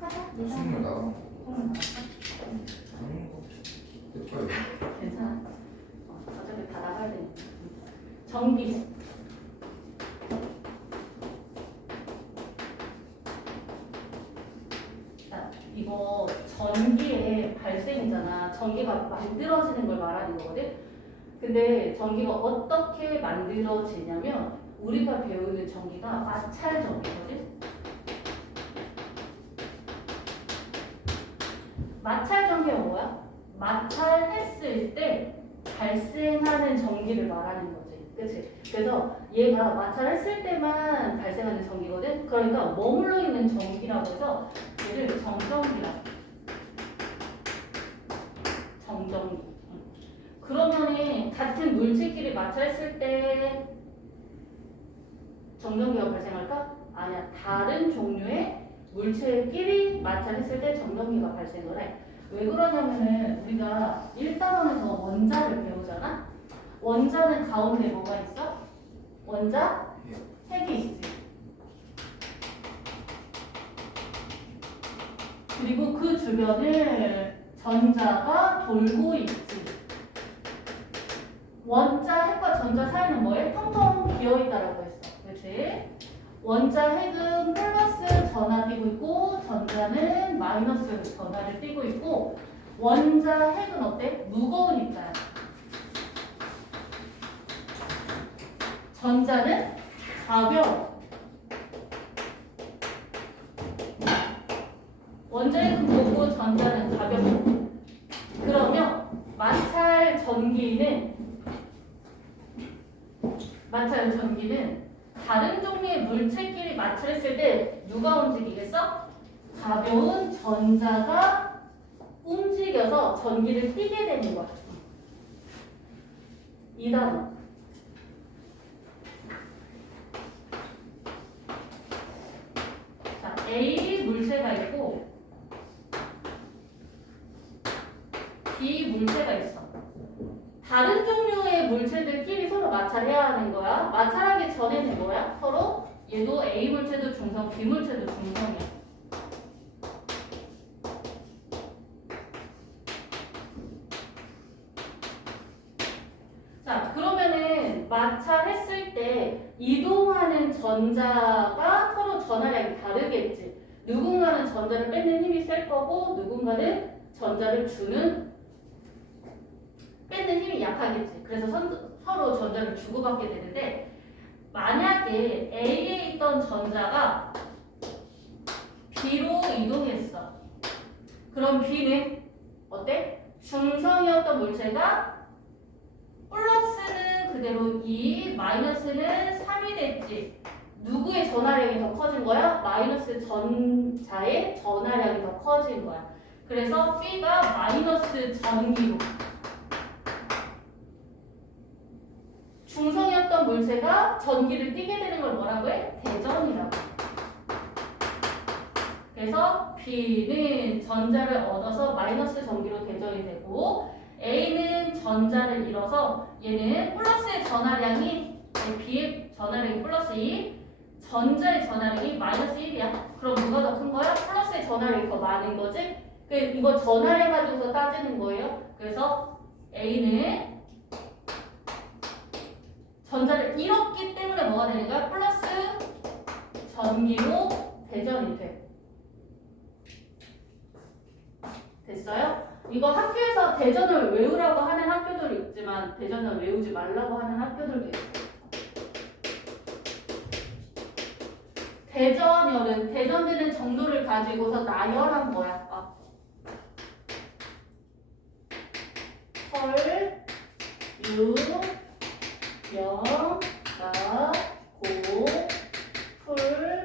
하자. 너 수능 나가. 수능 나갔어? 됐어요. 괜찮아. 어차피 다 나가야 되니까. 전기. 자, 이거 전기의 발생이잖아. 전기가 만들어지는 걸 말하는 거거든. 근데 전기가 어떻게 만들어지냐면 우리가 배우는 전기가 마찰 전기거든. 마찰 전기가 뭐야? 마찰했을 때 발생하는 전기를 말하는 거지. 그치? 그래서 얘가 마찰했을 때만 발생하는 전기거든? 그러니까 머물러 있는 전기라고 해서 얘를 정전기라고. 정전기. 그러면은 같은 물질끼리 마찰했을 때 정전기가 발생할까? 아니야. 다른 종류의 물체끼리 마찰했을 때 정전기가 발생을 해. 왜 그러냐면은 우리가 1단원에서 원자를 배우잖아? 원자는 가운데 뭐가 있어? 원자? 핵이 있지. 그리고 그 주변을 전자가 돌고 있지. 원자 핵과 전자 사이는 뭐에? 텅텅 비어있다라고 했어. 그렇지? 원자 핵은 플러스 전하 띄고 있고 전자는 마이너스 전하를 띄고 있고 원자 핵은 어때? 무거우니까 전자는 가벼워. 원자 핵은 무겁고 전자는 가볍고 그러면 마찰 전기는 다른 종류의 물체끼리 마찰했을 때 누가 움직이겠어? 가벼운 전자가 움직여서 전기를 띠게 되는 거야. 2단원. 자, A 물체가 있고 B 물체가 있어. 다른 종류의 물체들끼리 서로 마찰해야 하는 거야. 마찰하기 전에는 뭐야? 서로 얘도 A 물체도 중성, B 물체도 중성이야. 자, 그러면은 마찰했을 때 이동하는 전자가 서로 전하량이 다르겠지. 누군가는 전자를 뺏는 힘이 셀 거고 누군가는 전자를 뺏는 힘이 약하겠지. 그래서 서로 전자를 주고받게 되는데 만약에 A에 있던 전자가 B로 이동했어. 그럼 B는 어때? 중성이었던 물체가 플러스는 그대로 2, 마이너스는 3이 됐지. 누구의 전하량이 더 커진 거야? 마이너스 전자의 전하량이 더 커진 거야. 그래서 B가 마이너스 전기로 중성이었던 물체가 전기를 띠게 되는 걸 뭐라고 해? 대전이라고. 그래서 B는 전자를 얻어서 마이너스 전기로 대전이 되고 A는 전자를 잃어서 얘는 플러스의 전하량이 B의 전하량이 플러스 2 전자의 전하량이 마이너스 1이야. 그럼 누가 더 큰 거야? 플러스의 전하량이 더 많은 거지? 이거 전하량 가지고서 따지는 거예요. 그래서 A는 전자를 잃었기 때문에 뭐가 되는 거야? 플러스 전기로 대전이 돼. 됐어요? 이거 학교에서 대전을 외우라고 하는 학교들이 있지만 대전을 외우지 말라고 하는 학교들도 있어요. 대전열은 대전되는 정도를 가지고서 나열한 거야. 헐, 유, 영, 가, 고, 풀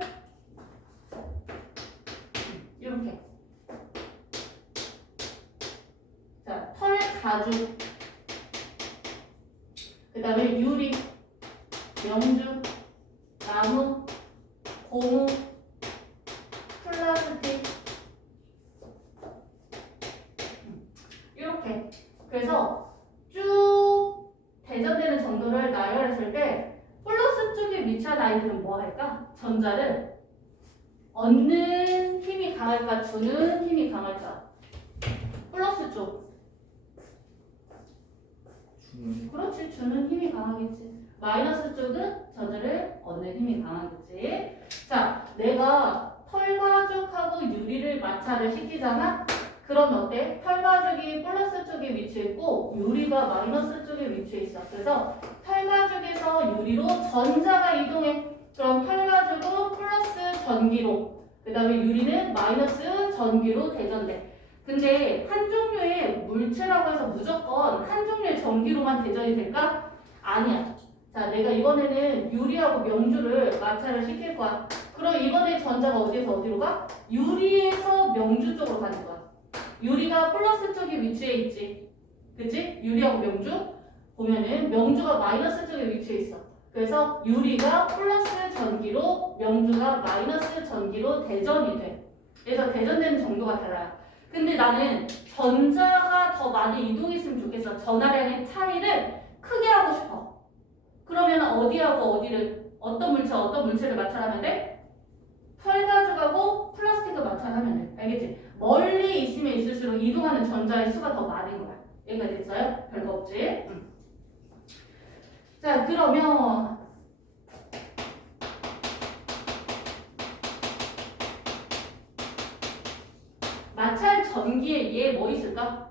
이렇게. 자, 털, 가죽 그 다음에 유리, 명주, 나무, 고무, 플라스틱 이렇게. 그래서 쭉 대전되는 정도를 나열했을 때 플러스 쪽에 위치한 아이들은 뭐 할까? 전자를 얻는 힘이 강할까? 주는 힘이 강할까? 플러스 쪽. 그렇지. 주는 힘이 강하겠지. 마이너스 쪽은 전자를 얻는 힘이 강하겠지. 자, 내가 털가죽하고 유리를 마찰을 시키잖아? 그럼 어때? 털가죽이 플러스 쪽에 위치해 있고 유리가 마이너스 쪽에 위치해 있어. 그래서 털가죽에서 유리로 전자가 이동해. 그럼 털가죽은 플러스 전기로, 그 다음에 유리는 마이너스 전기로 대전돼. 근데 한 종류의 물체라고 해서 무조건 한 종류의 전기로만 대전이 될까? 아니야. 자, 내가 이번에는 유리하고 명주를 마찰을 시킬 거야. 그럼 이번에 전자가 어디에서 어디로 가? 유리에서 명주 쪽으로 가는 거야. 유리가 플러스 쪽에 위치해 있지. 그치? 유리하고 명주. 보면은 명주가 마이너스 쪽에 위치해 있어. 그래서 유리가 플러스 전기로 명주가 마이너스 전기로 대전이 돼. 그래서 대전되는 정도가 달라요. 근데 나는 전자가 더 많이 이동했으면 좋겠어. 전하량의 차이를 크게 하고 싶어. 그러면 어디하고 어디를, 어떤 물체를 마찰하면 돼? 털가죽하고 플라스틱을 마찰하면 돼. 알겠지? 멀리 있으면 있을수록 이동하는 전자의 수가 더 많은 거야. 이해가 됐어요? 별거 없지? 자, 그러면 마찰 전기에 얘 뭐 있을까?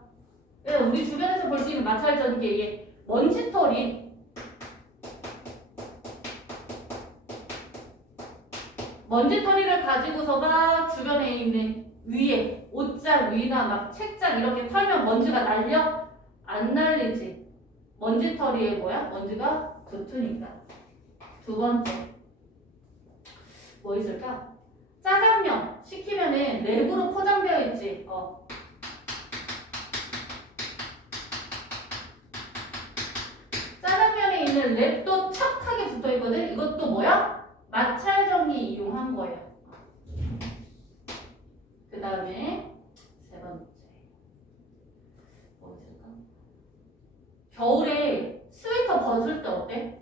우리 주변에서 볼 수 있는 마찰 전기에 얘 먼지털이 먼지털이를 가지고서 막 주변에 있는 위에 옷장 위나 막 책장 이렇게 털면 먼지가 날려? 안 날리지. 먼지털이에 뭐야? 먼지가 붙으니까. 두 번째 뭐 있을까? 짜장면 시키면은 랩으로 포장되어 있지. 짜장면에 있는 랩도 착하게 붙어 있거든. 이것도 뭐야? 마찰 전기 이용한 거예요. 그 다음에 세 번째 뭐 있을까? 겨울에 스웨터 벗을 때 어때?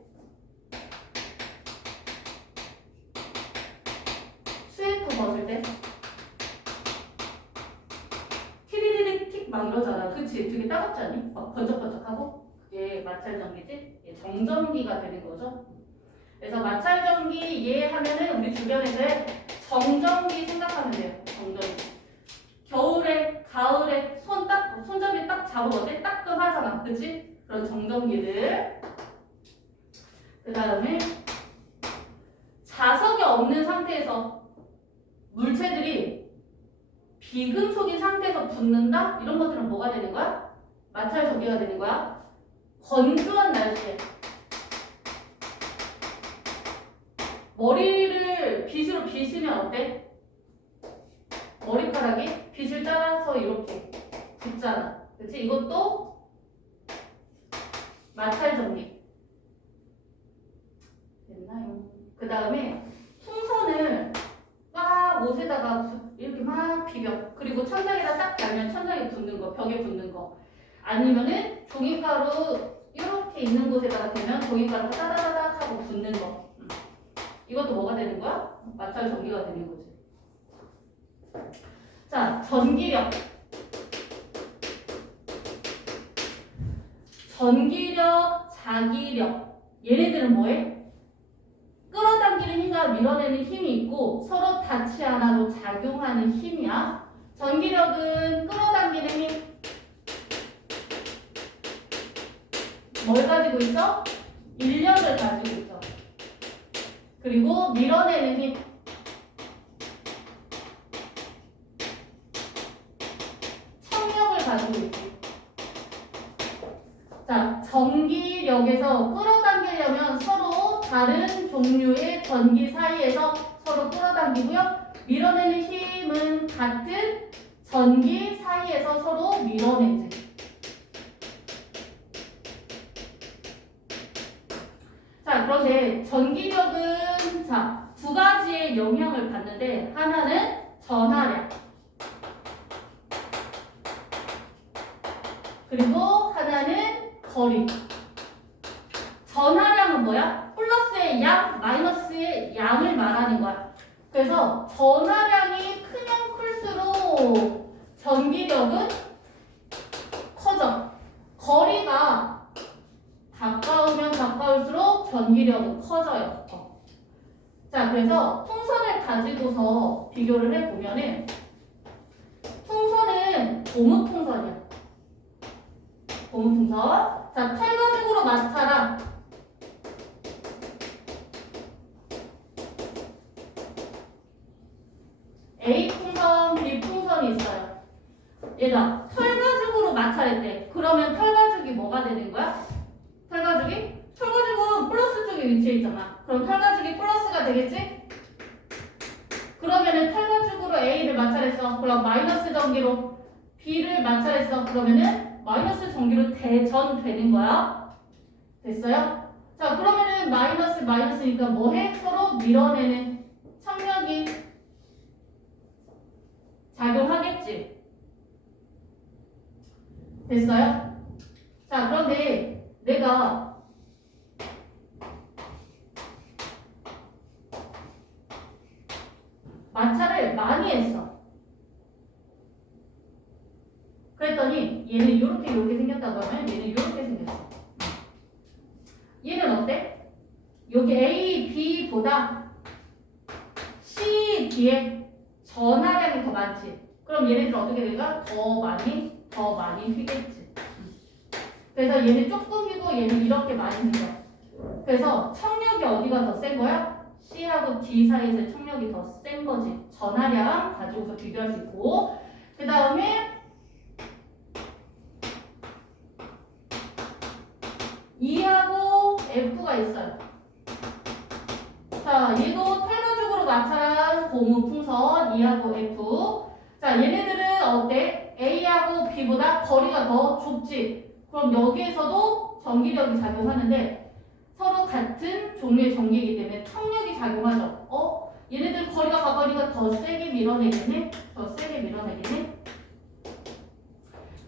스웨터 벗을 때 티리리리 틱 막 이러잖아. 그치? 되게 따갑지 않니? 막 번쩍번쩍하고. 그게 마찰 전기지? 정전기가 되는 거죠. 그래서 마찰 전기 이해하면은 우리 주변에서 정전기 생각하면 돼요. 정전기. 겨울에, 가을에 손잡이 딱 잡으면 어때? 따끔하잖아. 그치? 그런 정전기들. 그 다음에 자석이 없는 상태에서 물체들이 비금속인 상태에서 붙는다? 이런 것들은 뭐가 되는 거야? 마찰 전기가 되는 거야. 건조한 날씨에 머리를 빗으로 빗으면 어때? 머리카락이 빗을 따라서 이렇게 붙잖아. 그치? 이것도 마찰 전기. 됐나요? 그 다음에 풍선을 막 옷에다가 이렇게 막 비벼. 그리고 천장에다 딱 달면 천장에 붙는 거, 벽에 붙는 거. 아니면은 종이가루 이렇게 있는 곳에다가 대면 종이가루가 따다다닥 하고 붙는 거. 이것도 뭐가 되는 거야? 마찰 전기가 되는 거지. 자, 전기력. 전기력, 자기력. 얘네들은 뭐해? 끌어당기는 힘과 밀어내는 힘이 있고 서로 닿지 않아도 작용하는 힘이야. 전기력은 끌어당기는 힘. 뭘 가지고 있어? 인력을 가지고 있어. 그리고 밀어내는 힘. 청력을 가지고 있지. 자, 전기력에서 끌어당기려면 서로 다른 종류의 전기 사이에서 서로 끌어당기고요. 밀어내는 힘은 같은 전기 사이에서 서로 밀어내지. 자, 그런데 전기력은 자, 두 가지의 영향을 받는데 하나는 전하량 그리고 하나는 거리. 전하량은 뭐야? 플러스의 양, 마이너스의 양을 말하는 거야. 그래서 전하량이 크면 클수록 가지고서 비교를 해보면은 풍선은 고무풍선이야. 고무풍선. 자, 털가죽으로 마찰한 A 풍선, B 풍선이 있어요. 얘가 털가죽으로 마찰했대. 그러면 털가죽이 뭐가 되는 거야? 털가죽은 플러스 쪽에 위치해 있잖아. 그럼 털가죽이 플러스가 되겠지? 그러면은 털가죽으로 A를 마찰했어. 그럼 마이너스 전기로 B를 마찰했어. 그러면은 마이너스 전기로 대전되는 거야. 됐어요? 자, 그러면은 마이너스니까 뭐해? 서로 밀어내는 청력이 작용하겠지. 됐어요? 자, 그런데 내가 마찰을 많이 했어. 그랬더니 얘는 이렇게 생겼다고 하면 얘는 이렇게 생겼어. 얘는 어때? 여기 A, B보다 C, D에 전하량이 더 많지. 그럼 얘네들 어떻게 될까? 더 많이 휘겠지. 그래서 얘는 조금 휘고 얘는 이렇게 많이 휘죠. 그래서 청력이 어디가 더 센 거야? C하고 D 사이에서 청력이 더 센 거지. 전하량 가지고서 비교할 수 있고. 그 다음에 E하고 F가 있어요. 자, 얘도 털가죽으로 마찰한 고무 풍선 E하고 F. 자, 얘네들은 어때? A하고 B보다 거리가 더 좁지. 그럼 여기에서도 전기력이 작용하는데 서로 같은 종류의 전기이기 때문에 청력이 작용하죠. 얘네들 거리가 가까우니까 더 세게 밀어내겠네?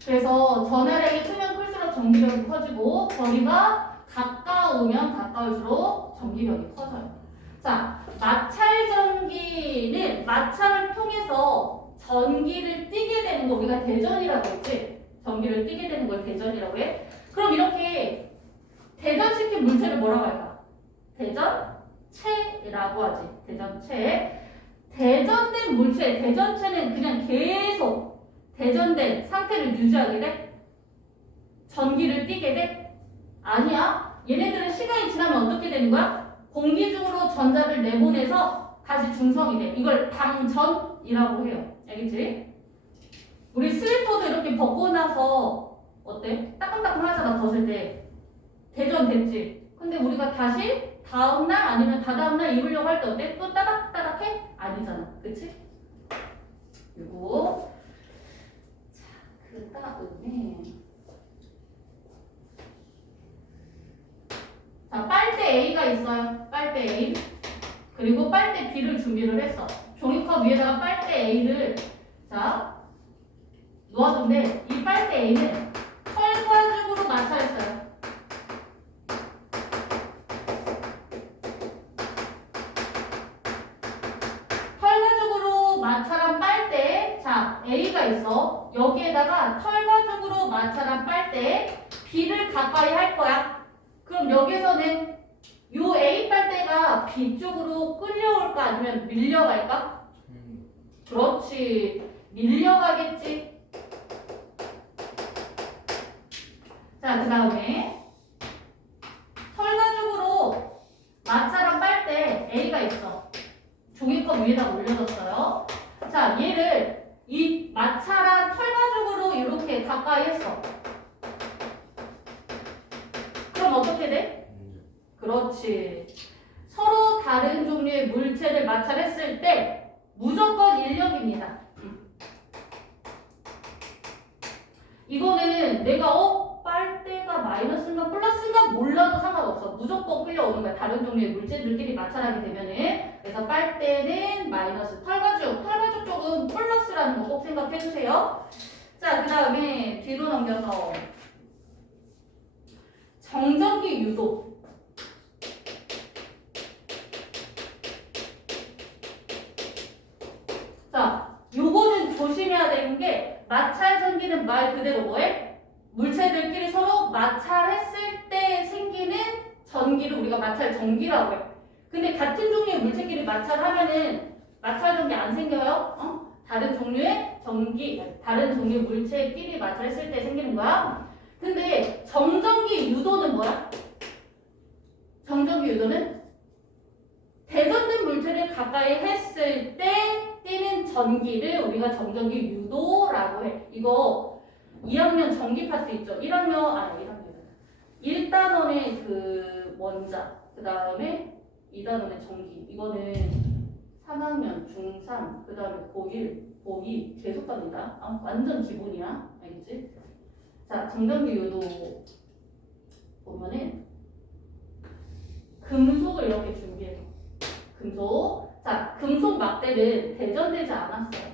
그래서 전하량이 크면 클수록 전기력이 커지고 거리가 가까우면 가까울수록 전기력이 커져요. 자, 마찰 전기는 마찰을 통해서 전기를 띠게 되는 거 우리가 대전이라고 했지? 전기를 띠게 되는 걸 대전이라고 해. 그럼 이렇게 대전시킨 물체를 뭐라고 할까? 대전체라고 하지. 대전체. 대전된 물체, 대전체는 그냥 계속 대전된 상태를 유지하게 돼? 전기를 띠게 돼? 아니야. 얘네들은 시간이 지나면 어떻게 되는 거야? 공기 중으로 전자를 내보내서 다시 중성이 돼. 이걸 방전이라고 해요. 알겠지? 우리 슬리퍼도 이렇게 벗고 나서 어때? 따끔따끔하잖아. 벗을 때. 대전됐지? 근데 우리가 다시 다음날 아니면 다다음날 입으려고 할 때 어때? 또 따닥따닥해? 아니잖아. 그치? 그리고 그 다음에 자, 빨대 A가 있어요. 빨대 A. 그리고 빨대 B를 준비를 했어. 종이컵 위에다가 빨대 A를 자 놓아둔데 이 빨대 A는 털가죽으로 마찰했어요. 털가죽으로 마찰한 빨대 자 A가 있어. 여기에다가 털가죽으로 마찰한 빨대 B를 가까이 할 거야. 그럼 여기서는 요 A 빨대가 B 쪽으로 끌려올까 아니면 밀려갈까? 그렇지. 밀려가겠지. 자, 그 다음에 털가죽으로 마찰한 빨대 A가 있어. 종이컵 위에다 올려뒀어요. 자, 얘를 이 마찰한 털가죽으로 이렇게 가까이 했어. 그럼 어떻게 돼? 그렇지. 서로 다른 종류의 물체를 마찰했을 때 무조건 인력입니다. 이거는 내가 빨대가 마이너스인가 플러스인가 몰라도 상관없어. 무조건 끌려오는 거야. 다른 종류의 물체들끼리 마찰하게 되면은. 그래서 빨대는 마이너스, 털가죽 쪽은 플러스라는 거 꼭 생각해 주세요. 자, 그 다음에 뒤로 넘겨서 정전기 유도. 자, 요거는 조심해야 되는 게 마찰 전기는 말 그대로 뭐해? 물체들끼리 서로 마찰했을 때 생기는 전기를 우리가 마찰 전기라고 해. 근데 같은 종류의 물체끼리 마찰하면은 마찰 전기 안 생겨요? 다른 종류의 전기, 다른 종류의 물체끼리 마찰했을 때 생기는 거야. 근데 정전기 유도는 뭐야? 정전기 유도는 대전된 물체를 가까이 했을 때 띄는 전기를 우리가 정전기 유도라고 해. 이거 2학년 전기 파트 있죠? 1단원의 그 원자, 그 다음에 2단원의 전기. 이거는 3학년, 중3, 그 다음에 고1, 고2 계속 갑니다. 완전 기본이야. 알겠지? 자, 정전기 유도 보면은 금속을 이렇게 준비해요. 금속. 자, 금속 막대는 대전되지 않았어요.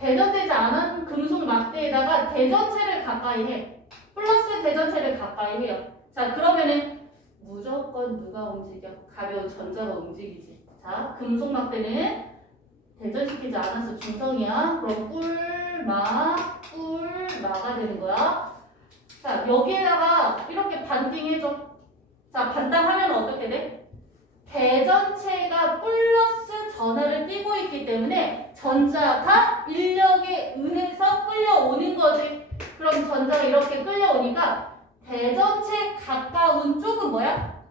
대전되지 않은 금속 막대에다가 대전체를 가까이 해. 플러스 대전체를 가까이 해요. 자, 그러면은 무조건 누가 움직여? 가벼운 전자가 움직이지. 자, 금속 막대는 대전시키지 않아서 중성이야. 그럼 꿀마가 되는 거야. 자, 여기에다가 이렇게 반띵해줘. 자, 반당하면 어떻게 돼? 대전체가 플러스 전하를 띄고 있기 때문에 전자가 인력에 의해서 끌려오는 거지. 그럼 전자가 이렇게 끌려오니까 대전체 가까운 쪽은 뭐야?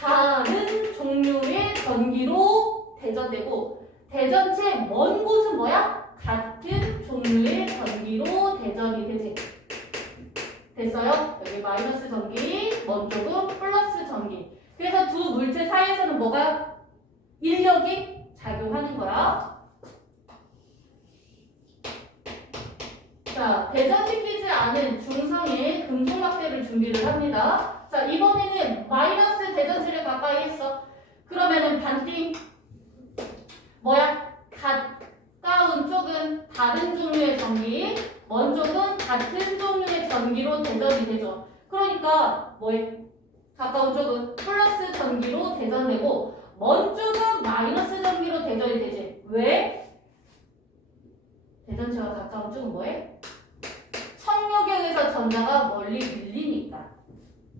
다른 종류의 전기로 대전되고 대전체 먼 곳은 뭐야? 같은 종류의 전기로 대전이 되지. 됐어요? 여기 마이너스 전기, 먼 쪽은 플러스 전기. 그래서 두 물체 사이에서는 뭐가? 인력이 작용하는 거야. 자, 대전시키지 않은 중성의 금속 막대를 준비를 합니다. 자, 이번에는 마이너스 대전체를 가까이 했어. 그러면은 반띵 뭐야? 가까운 쪽은 다른 종류의 전기, 먼 쪽은 같은 종류의 전기로 대전이 되죠. 그러니까 뭐에? 가까운 쪽은 플러스 전기로 대전되고 먼 쪽은 마이너스 전기로 대전이 되지. 왜? 대전체가 가까운 쪽은 뭐해? 청력에 의해서 전자가 멀리 밀리니까.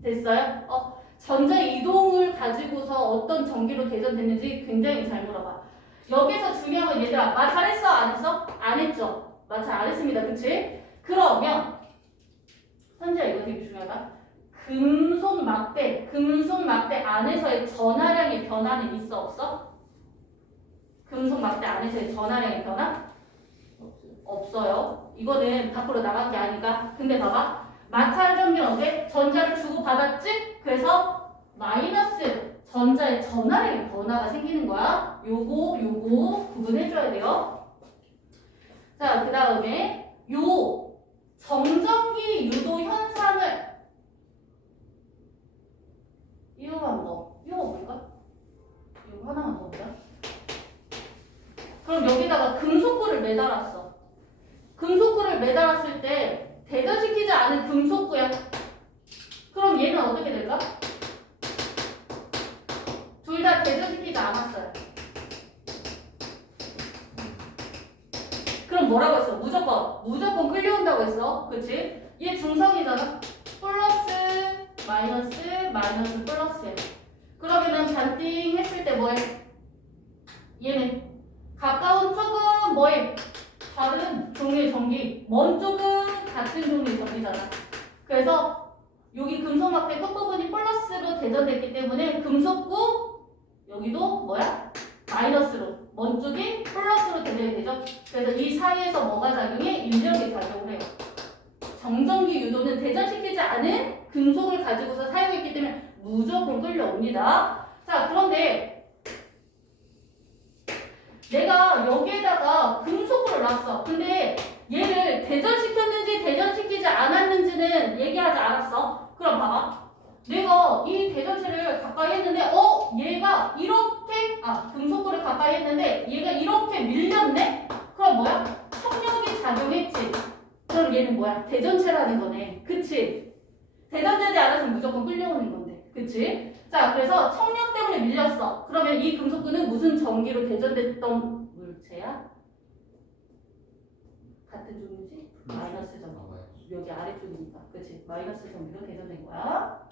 됐어요? 전자 이동을 가지고서 어떤 전기로 대전됐는지 굉장히 잘 물어봐. 여기서 중요한 건 얘들아, 마찰했어? 안 했어? 안 했죠? 마찰 안 했습니다. 그치? 그러면 선지야 이거 되게 중요하다. 금속 막대 안에서의 전하량의 변화는 있어? 없어? 금속 막대 안에서의 전하량의 변화? 없어요. 이거는 밖으로 나간 게 아니까. 근데 봐봐. 마찰 전기는 어때? 전자를 주고 받았지? 그래서 마이너스 전자의 전하량의 변화가 생기는 거야. 요거 구분해줘야 돼요. 자, 그 다음에 요 정전기 유도 현상을 이거만 더. 이거 뭘까? 이거 하나만 더 보자. 그럼 여기다가 금속구를 매달았어. 금속구를 매달았을 때 대전시키지 않은 금속구야. 그럼 얘는 어떻게 될까? 둘 다 대전시키지 않았어요. 그럼 뭐라고 했어? 무조건 끌려온다고 했어. 그치? 얘 중성이잖아. 플러스 마이너스 플러스야. 그러면은 반띵 했을 때 뭐해? 얘는 가까운 쪽은 뭐해? 다른 종류의 전기, 먼 쪽은 같은 종류의 전기잖아. 그래서 여기 금속막대 끝부분이 플러스로 대전됐기 때문에 금속구 여기도 뭐야? 마이너스로, 먼 쪽이 플러스로 대전이 되죠. 그래서 이 사이에서 뭐가 작용해? 인력이 작용을 해요. 정전기 유도는 대전시키지 않은 금속을 가지고서 사용했기 때문에 무조건 끌려옵니다. 자, 그런데 내가 여기에다가 금속구를 놨어. 근데 얘를 대전시켰는지 대전시키지 않았는지는 얘기하지 않았어. 그럼 봐봐. 내가 이 대전체를 가까이 했는데 얘가 이렇게 금속구를 가까이 했는데 얘가 이렇게 밀렸네? 그럼 뭐야? 청력이 작용했지. 그럼 얘는 뭐야? 대전체라는 거네. 그치? 대전되지 않았으면 무조건 끌려오는 건데. 그치? 자, 그래서 청력 때문에 밀렸어. 그러면 이 금속구는 무슨 전기로 대전됐던 물체야? 같은 종류지? 마이너스 전기. 여기 아래쪽이니까. 그치? 마이너스 전기로 대전된 거야.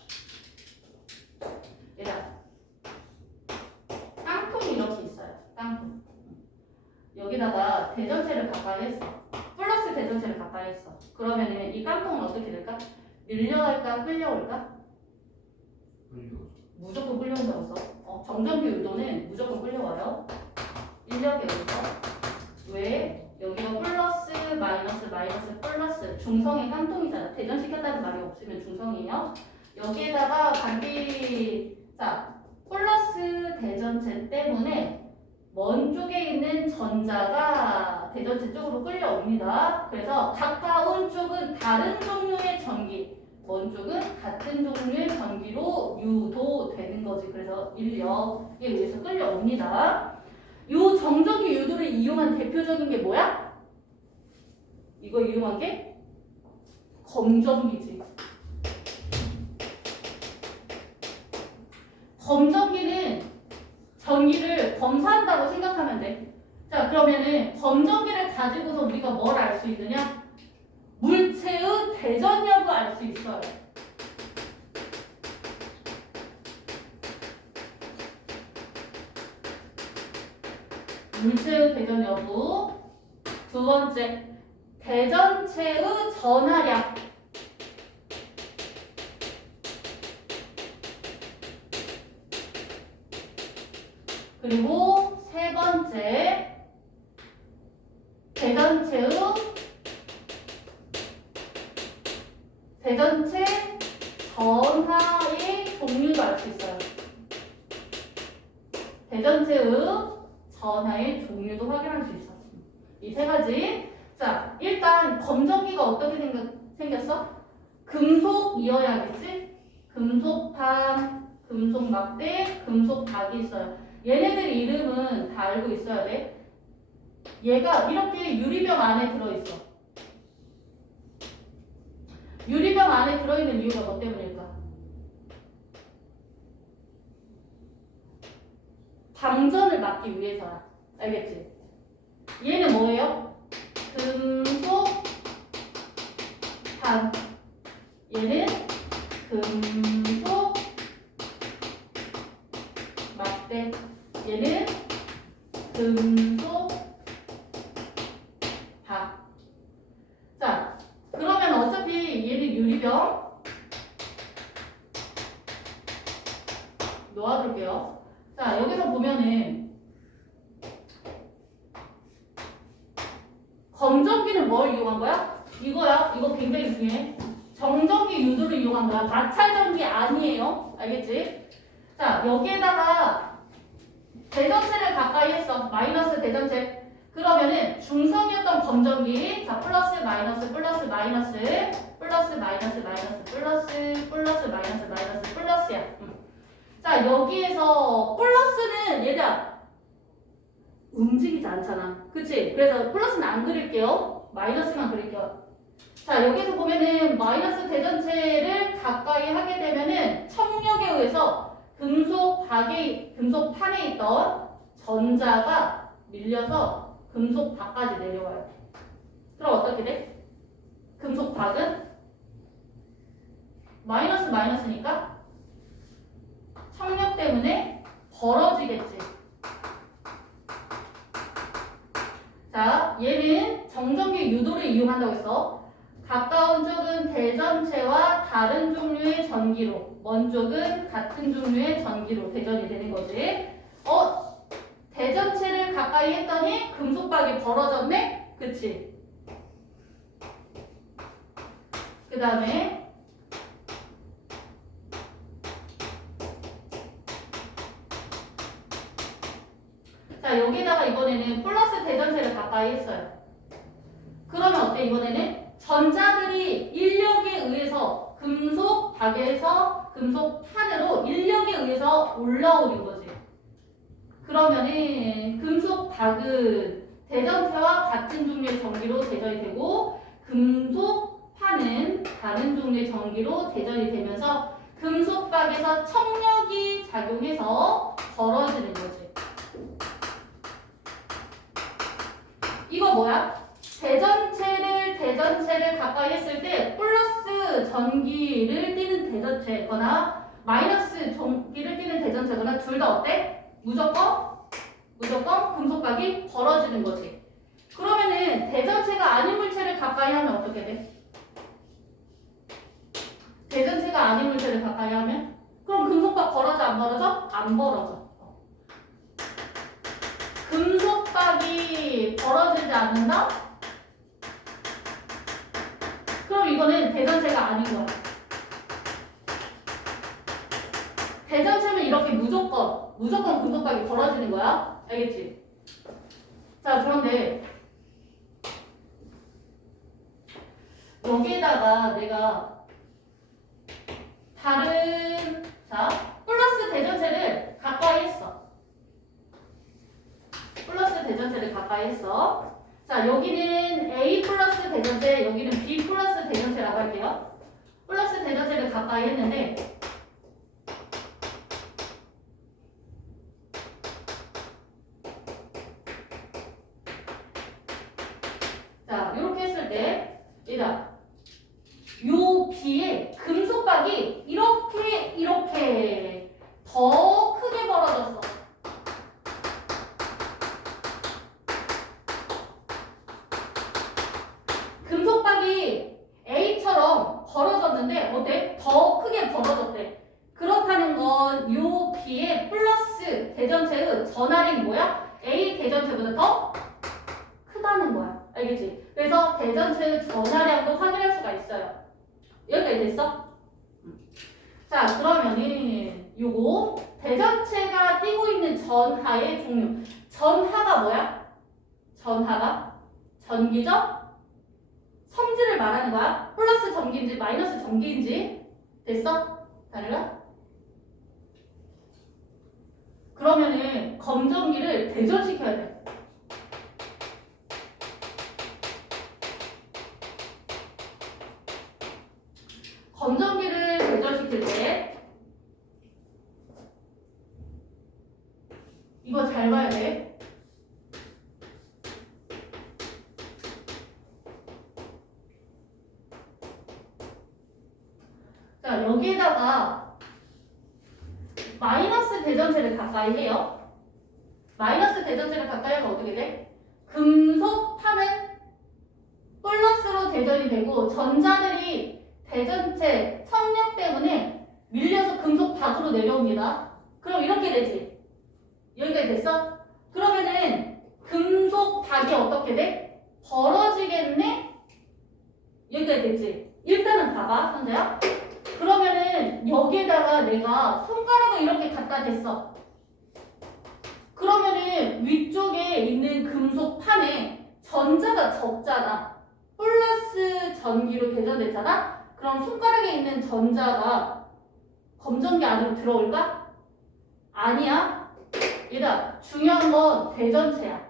얘들아, 깡통. 여기다가 대전체를 가까이 했어. 플러스 대전체를 가까이 했어. 그러면은 이 깡통은 어떻게 될까? 밀려갈까? 끌려올까? 무조건 끌려온다고 써. 정전기 유도는 무조건 끌려와요. 인력에 의해서. 왜? 여기가 플러스 마이너스 마이너스 플러스 중성의 깡통이잖아. 대전시켰다는 말이 없으면 중성이에요. 여기에다가 자 플러스 대전체 때문에 먼 쪽에 있는 전자가 대전체 쪽으로 끌려옵니다. 그래서 가까운 쪽은 다른 종류의 전기, 먼 쪽은 같은 종류의 전기로 유도되는 거지. 그래서 인력에 의해서 끌려옵니다. 이 정전기 유도를 이용한 대표적인 게 뭐야? 이거 이용한 게 검전기지. 검전기는 전기를 검사한다고 생각하면 돼. 자, 그러면은 검전기를 가지고서 우리가 뭘 알 수 있느냐? 물체의 대전 여부 알 수 있어요. 물체의 대전 여부. 두 번째, 대전체의 전하량. 그리고 세 번째, 대전체 전하의 종류도 알 수 있어요. 대전체의 전하의 종류도 확인할 수 있어. 이 세 가지. 자, 일단 검전기가 어떻게 생겼어? 금속이어야겠지? 금속판, 금속막대, 금속박이 있어요. 얘네들 이름은 다 알고 있어야 돼. 얘가 이렇게 유리병 안에 들어있어. 유리병 안에 들어있는 이유가 뭐 때문일까? 방전을 막기 위해서야. 알겠지? 얘는 뭐예요? 금속판. 얘는 금속 막대. 얘는 금속 박. 자, 그러면 어차피 얘는 유리병 놓아둘게요. 자, 여기서 보면은 검전기는 뭘 이용한 거야? 이거야. 이거 굉장히 중요해. 정전기 유도를 이용한 거야. 마찰전기 아니에요. 알겠지? 자, 여기에다가 대전체를 가까이 했어. 마이너스 대전체. 그러면은 중성이었던 검전기. 자, 플러스 마이너스 플러스 마이너스 플러스 마이너스 마이너스 플러스 플러스 마이너스 마이너스 플러스야. 자, 여기에서 플러스는 얘들아 움직이지 않잖아. 그치? 그래서 플러스는 안 그릴게요. 마이너스만 그릴게요. 자, 여기서 보면은 마이너스 대전체를 가까이 하게 되면은 청력에 의해서 금속판에 있던 전자가 밀려서 금속박까지 내려와요. 그럼 어떻게 돼? 금속박은 마이너스 마이너스니까 청력 때문에 벌어지겠지. 자, 얘는 정전기 유도를 이용한다고 했어. 가까운 쪽은 대전체와 다른 종류의 전기로, 먼 쪽은 같은 종류의 전기로 대전이 되는 거지. 대전체를 가까이 했더니 금속박이 벌어졌네? 그치? 그 다음에 자, 여기다가 이번에는 플러스 대전체를 가까이 했어요. 그러면 어때? 이번에는 전자들이 인력에 의해서 금속박에서 금속판으로 인력에 의해서 올라오는 거지. 그러면은 금속박은 대전체와 같은 종류의 전기로 대전이 되고 금속판은 다른 종류의 전기로 대전이 되면서 금속박에서 청력이 작용해서 벌어지는 거지. 이거 뭐야? 대전체를 가까이 했을 때 플러스 전기를 띠는 대전체거나 마이너스 전기를 띠는 대전체거나 둘 다 어때? 무조건 무조건 금속박이 벌어지는 거지. 그러면은 대전체가 아닌 물체를 가까이 하면 어떻게 돼? 대전체가 아닌 물체를 가까이 하면? 그럼 금속박 벌어져 안 벌어져? 안 벌어져. 금속박이 벌어지지 않는다? 그럼 이거는 대전체가 아닌 거야. 대전체면 이렇게 무조건 금속박이 벌어지는 거야. 알겠지? 자, 그런데 여기에다가 내가 다른 플러스 대전체를 가까이 했어. 플러스 대전체를 가까이 했어. 자, 여기는 A 플러스 대전체, 여기는 B 플러스 대전체라고 할게요. 플러스 대전체를 가까이 했는데 자, 이렇게 했을 때 얘가 요 B의 금속박이 이렇게 더 크게 벌어졌어. 금속박이 A처럼 벌어졌는데 어때? 더 크게 벌어졌대. 그렇다는 건 요 B의 플러스 대전체의 전할이 뭐야? A 대전체보다 더 크다는 거야. 알겠지? 그래서 대전체의 전하량도 확인할 수가 있어요. 여기까지 됐어? 자, 그러면은 요거 대전체가 띄고 있는 전하의 종류. 전하가 뭐야? 전하가 전기적 성질을 말하는 거야. 플러스 전기인지 마이너스 전기인지 됐어? 다르가? 그러면은 검전기를 대전시켜야 돼. 검전기를 대전시킬 때 이거 잘 봐야 돼. 자, 여기에다가 마이너스 대전체를 가까이 해요. 마이너스 대전체를 가까이 하면 어떻게 돼? 금속판은 플러스로 대전이 되고 전자들이 대전체 청력 때문에 밀려서 금속 밖으로 내려옵니다. 그럼 이렇게 되지. 여기까지 됐어? 그러면은 금속 박이 어떻게 돼? 벌어지겠네? 여기까지 됐지? 일단은 봐봐, 현재야. 그러면은 여기에다가 내가 손가락을 이렇게 갖다 댔어. 그러면은 위쪽에 있는 금속판에 전자가 적잖아. 플러스 전기로 대전됐잖아? 그럼 손가락에 있는 전자가 검전기 안으로 들어올까? 아니야. 얘들아, 중요한 건 대전체야.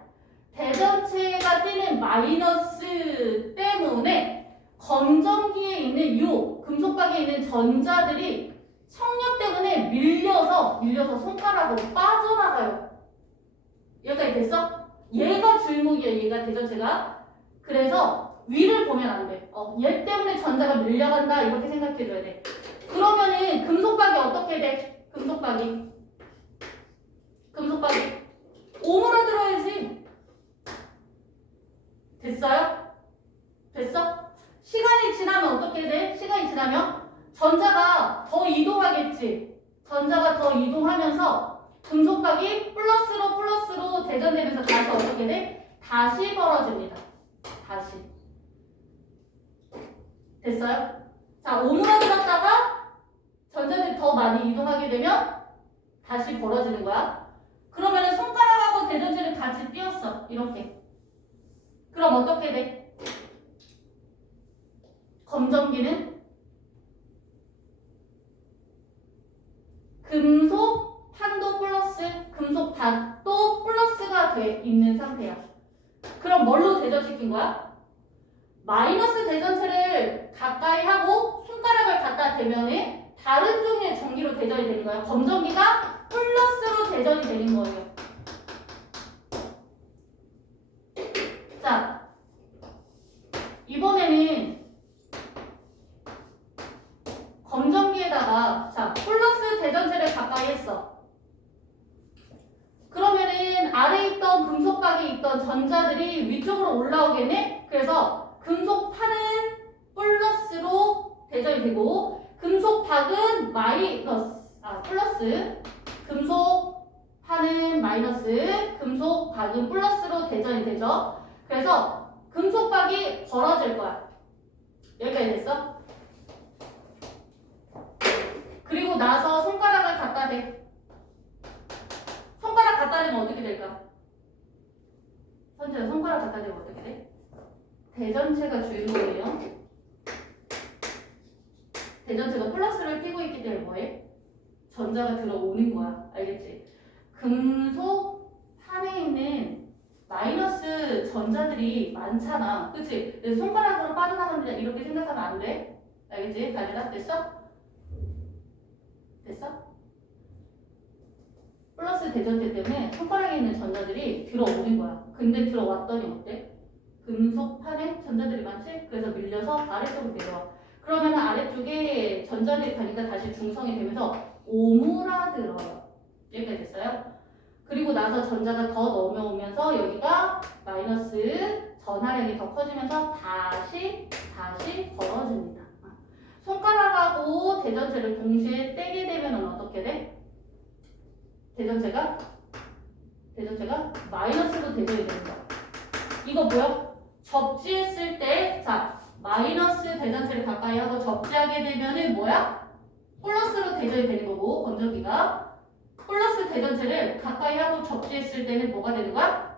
대전체가 띄는 마이너스 때문에 검전기에 있는 요 금속박에 있는 전자들이 청력 때문에 밀려서 손가락으로 빠져나가요. 여기까지 됐어? 얘가 주인공이야. 얘가 대전체가. 그래서 위를 보면 안 돼. 얘 때문에 전자가 밀려간다 이렇게 생각해줘야 돼. 그러면은 금속박이 어떻게 돼? 금속박이 오므라들어야지. 됐어요? 됐어? 시간이 지나면 어떻게 돼? 시간이 지나면 전자가 더 이동하겠지. 전자가 더 이동하면서 금속박이 플러스로 대전되면서 다시 어떻게 돼? 다시 벌어집니다. 다시. 됐어요? 자, 오므라들었다가 전자들이 더 많이 이동하게 되면 다시 벌어지는 거야. 그러면은 손가락하고 대전체를 같이 띄웠어. 이렇게. 그럼 어떻게 돼? 검전기는 금속판도 플러스, 금속박도 플러스가 돼 있는 상태야. 그럼 뭘로 대전시킨 거야? 마이너스 대전체를 가까이 하고 손가락을 갖다 대면은 다른 종류의 전기로 대전이 되는 거야. 검전기가 플러스로 대전이 되는 거예요. 자, 이번에는 검전기에다가 플러스 대전체를 가까이 했어. 그러면은 아래 금속박이 있던 전자들이 위쪽으로 올라오겠네? 그래서 금속판은 플러스로 대전이 되고 금속박은 플러스 금속판은 마이너스 금속박은 플러스로 대전이 되죠. 그래서 금속박이 벌어질 거야. 여기까지 됐어? 그리고 나서 손가락을 갖다 대. 손가락 갖다 대면 어떻게 될까? 선재야, 손가락 갖다 대면 어떻게 돼? 대전체가 주인공이에요. 대전체가 플러스를 띄고 있기 때문에 뭐해? 전자가 들어오는 거야. 알겠지? 금속 판에 있는 마이너스 전자들이 많잖아. 그치? 내 손가락으로 빠져나간다 이렇게 생각하면 안 돼. 알겠지? 다리다 됐어? 됐어? 플러스 대전체 때문에 손가락에 있는 전자들이 들어오는 거야. 근데 들어왔더니 어때? 금속판에 전자들이 많지? 그래서 밀려서 아래쪽으로 내려와. 그러면 아래쪽에 전자들이 가니까 다시 중성이 되면서 오므라들어요. 여기까지 됐어요? 그리고 나서 전자가 더 넘어오면서 여기가 마이너스 전하량이 더 커지면서 다시 벌어집니다. 손가락하고 대전체를 동시에 떼게 되면 어떻게 돼? 대전체가 마이너스로 대전이 되는 거야. 이거 뭐야? 접지했을 때, 자, 마이너스 대전체를 가까이 하고 접지하게 되면은 뭐야? 플러스로 대전이 되는 거고, 건전기가. 플러스 대전체를 가까이 하고 접지했을 때는 뭐가 되는 거야?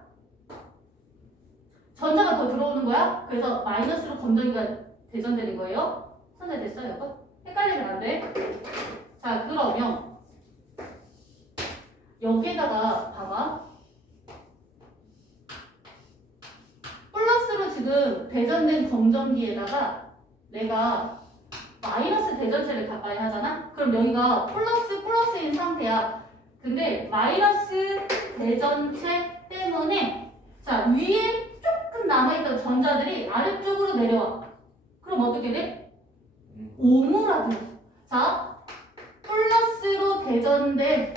전자가 더 들어오는 거야. 그래서 마이너스로 건전기가 대전되는 거예요. 선제 됐어요, 이거? 헷갈리면 안 돼. 자, 그러면 여기에다가 봐봐. 플러스로 지금 대전된 검정기에다가 내가 마이너스 대전체를 가까이 하잖아? 그럼 여기가 플러스인 상태야. 근데 마이너스 대전체 때문에 자, 위에 조금 남아있던 전자들이 아래쪽으로 내려와. 그럼 어떻게 돼? 오므라들어. 자, 플러스로 대전된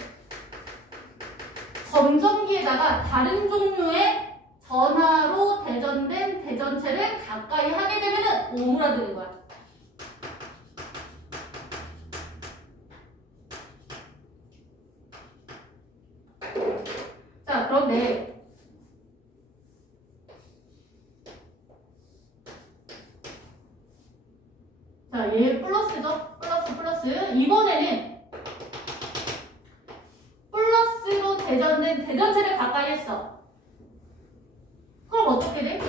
검정기에다가 다른 종류의 전하로 대전된 대전체를 가까이 하게 되면은 오므라드는 거야. 자, 그런데 자, 얘 플러스죠? 플러스. 이번에는 플러스로 대전된 대전체를 가까이 했어. 그럼 어떻게 돼?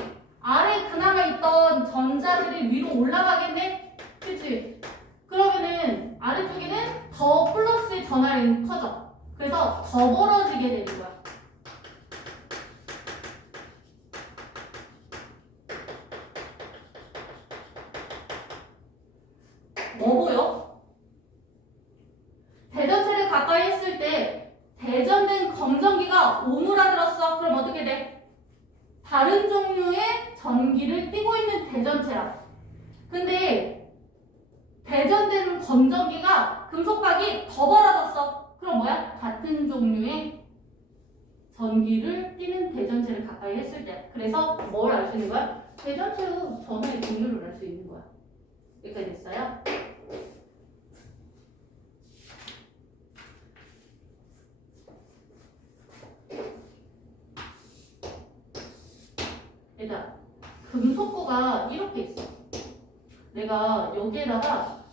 아래 그나마 있던 전자들이 위로 올라가겠네? 그치? 그러면은 아래쪽에는 더 플러스의 전하량이 커져. 그래서 더 벌어지게 되는 거야. 뭐 보여? 대전체를 가까이 했을 때 대전된 검정기가 오므라들었어. 그럼 어떻게 돼? 다른 종류의 전기를 띠고 있는 대전체야. 근데 대전된 검정기가 금속박이 더 벌어졌어. 그럼 뭐야? 같은 종류의 전기를 띠는 대전체를 가까이 했을 때. 그래서 뭘 알 수 있는 거야? 대전체의 전하의 종류를 알 수 있는 거야. 여기까지 됐어요? 일단 금속구가 이렇게 있어. 내가 여기에다가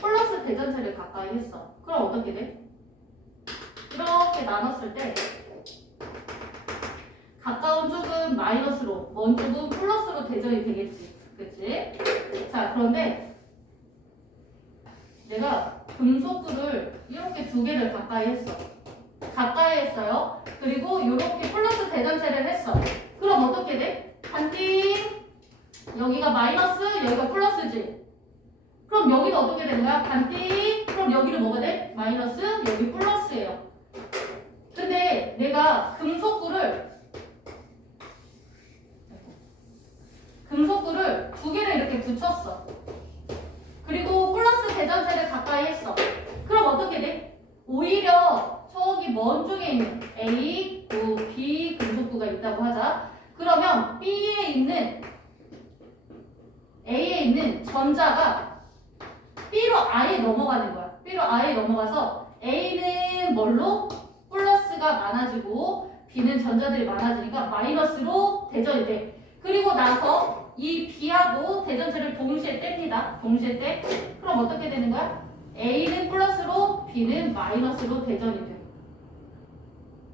플러스 대전체를 가까이 했어. 그럼 어떻게 돼? 이렇게 나눴을 때 가까운 쪽은 마이너스로, 먼 쪽은 플러스로 대전이 되겠지. 그치? 자, 그런데 내가 금속구를 이렇게 두 개를 가까이 했어. 가까이 했어요. 그리고 이렇게 플러스 대전체를 했어. 그럼 어떻게 돼? 반띵. 여기가 마이너스, 여기가 플러스지. 그럼 여기도 어떻게 되는 거야? 반띵. 그럼 여기는 뭐가 돼? 마이너스, 여기 플러스예요. 근데 내가 금속구를 두 개를 이렇게 붙였어. 그리고 플러스 대전체를 가까이 했어. 그럼 어떻게 돼? 오히려 저기 먼 쪽에 있는 A, O, B 금속구가 있다고 하자. 그러면 A에 있는 전자가 B로 아예 넘어가는 거야. B로 아예 넘어가서 A는 뭘로? 플러스가 많아지고 B는 전자들이 많아지니까 마이너스로 대전이 돼. 그리고 나서 이 B하고 대전체를 동시에 뗍니다. 동시에 떼. 그럼 어떻게 되는 거야? A는 플러스로 B는 마이너스로 대전이 돼.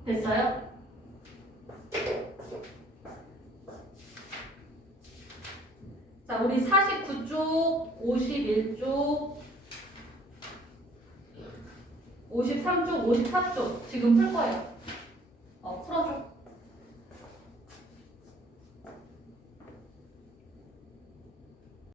됐어요? 자, 우리 49쪽, 51쪽, 53쪽, 54쪽 지금 풀 거예요.